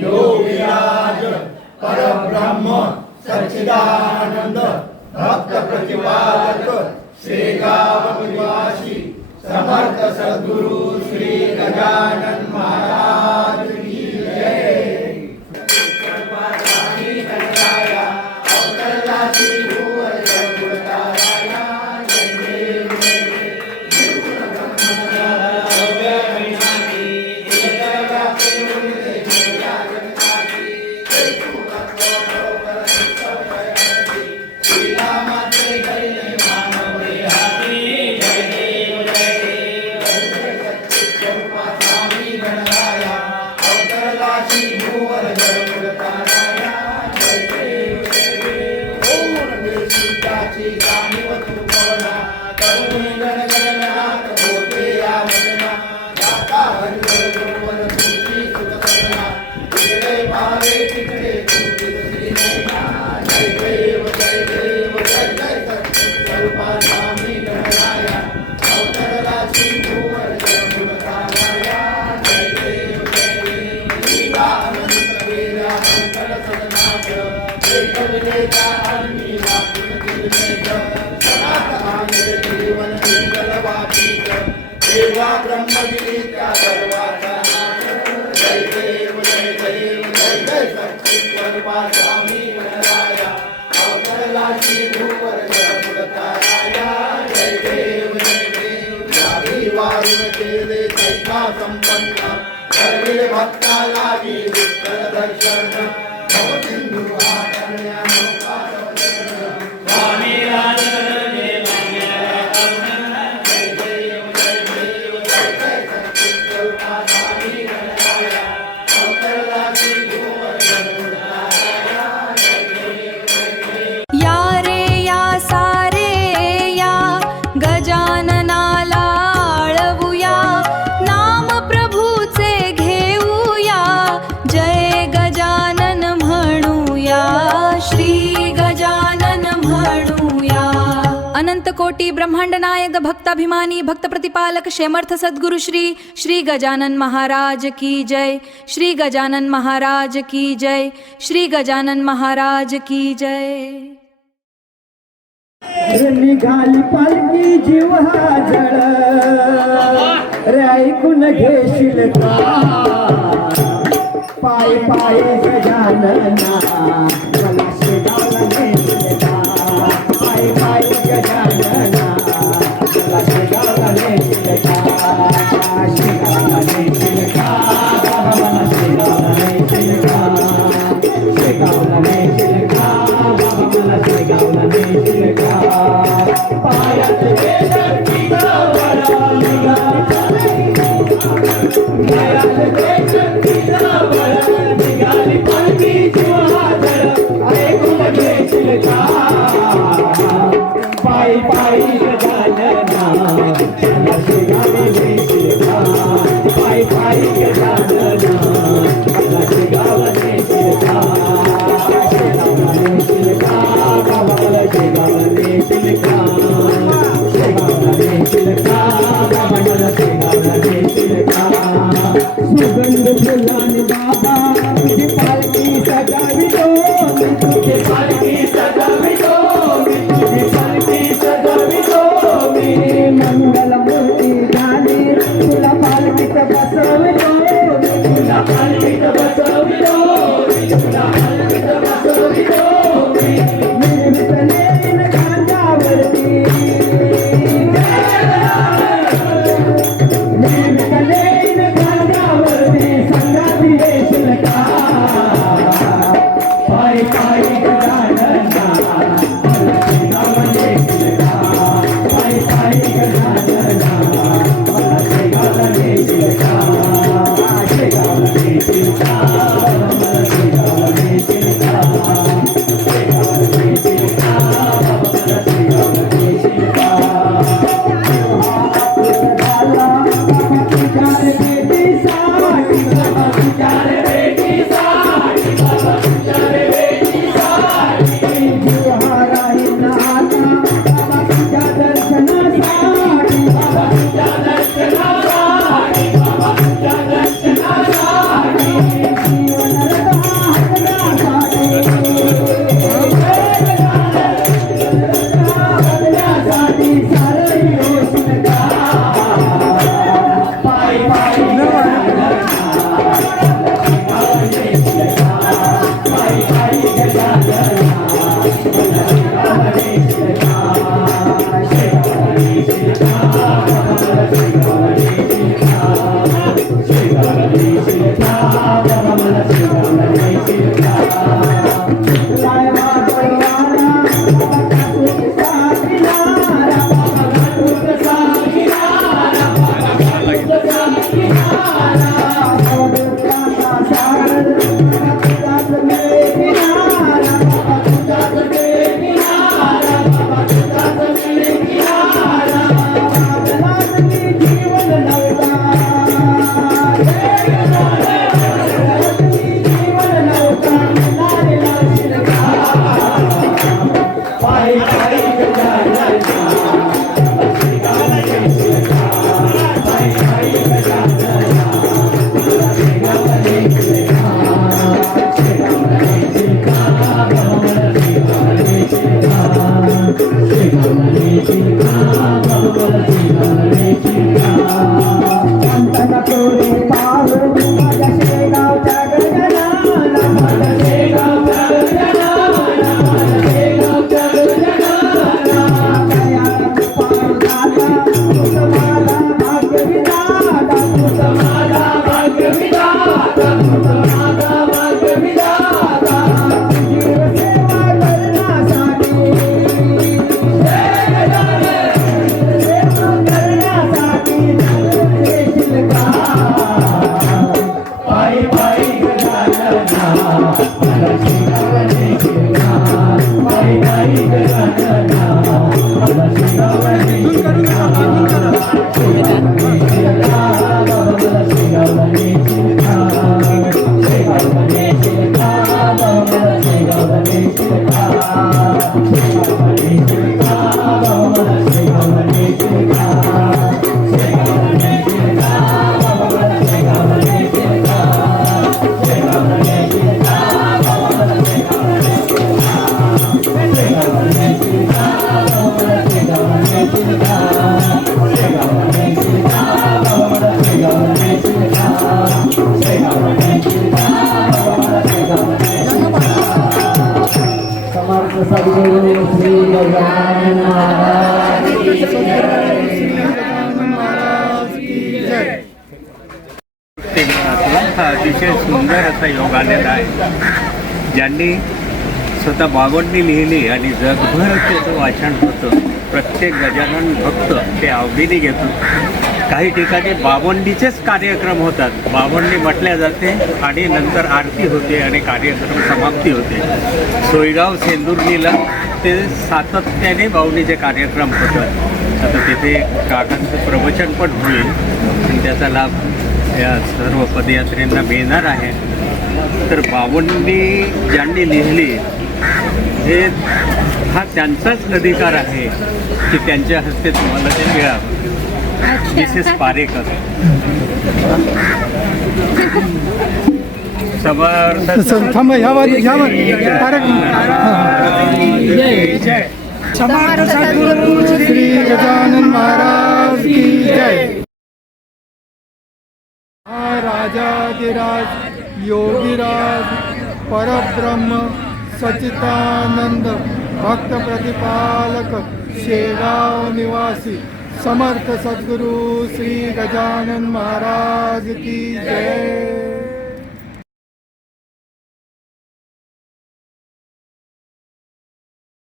योगीराज परब्रह्म सच्चिदानंद भक्त प्रतिपादक शेगाव निवासी समर्थ सद्गुरु श्री गजानन महाराज की जय। अनंत कोटी ब्रह्मांड नायक भक्ताभिमानी भक्त प्रतिपालक शेमर्थ सद्गुरु श्री गजानन महाराज की जय। श्री गजानन महाराज की जय। श्री गजानन महाराज की जय। निघाली पालखी जीव हा जळ रे ऐकून घेशील का पाय पाय गजानना मला शेगावला नेशील का पाय पाय गजानना मला शेगावला नेशील का शेगावला नेशील का बाबा मला शेगावला नेशील का शेगावला नेशील का बाबा मला शेगावला नेशील का पायात केशर तिचा वळा निघाली पायात केशर तिचा वळा निघाली पालखी जीवा जळ ऐकून घेशील का पायी पायी गजानना मला शेगावला नेशील का पायी पायी गजानना मला शेगावला नेशील का शेगावला नेशील का बाबा मला शेगावला नेशील का शेगावला नेशील का बाबा मला शेगावला नेशील का सुगंध फुलाने बाबा तुझी पालखी सजावितो तुझी पालखी सजावितो तुझी पालखी सजावितो मी मंगल मूर्ती झाली तुला पालखीत बसवितो तुला पालखीत बसवितो तुला पालखीत बसवितो मिरमिटलेन खांद्यावरती मिरमिटलेन खांद्यावरती संगाती येशील का पायी पायी गजानना मला शेगावला नेशील का पायी पायी गजानना मला शेगावला नेशील का शेगावला नेशील का मला शेगावला नेशील का शेगावला नेशील का मला शेगावला नेशील का झाला विचार समर्थ सद्गुरु श्री गजानन महाराज की जय। हा अतिशय सुंदर असा योग आलेला आहे. ज्यांनी स्वतः बावन्नी लिहिली आणि जगभर त्याचं वाचन होतं. प्रत्येक गजानन भक्त ते आवडीने घेतो. काही ठिकाणी बावन्नीचेच कार्यक्रम होतात. बावन्नी म्हटल्या जाते आणि नंतर आरती होते आणि कार्यक्रम समाप्ती होते. सोयगाव सेंदुर्लीला ते सातत्याने बावन्नीचे कार्यक्रम होतात. आता तिथे काकांचं प्रवचन पण होईल आणि त्याचा लाभ या सर्व पदयात्रेंना मिळणार आहे. तर बावन्नी ज्यांनी लिहिली हे हा त्यांचाच अधिकार आहे की त्यांच्या हस्ते तुम्हाला ते मिळावं. मिसेस पारेकर समर्थ समर्थ सद्गुरु श्री गजानन महाराज की जय। राजाधिराज योगीराज परब्रह्म सच्चिदानंद भक्त प्रतिपालक शेगाव निवासी समर्थ सद्गुरु श्री गजानन महाराज की जय।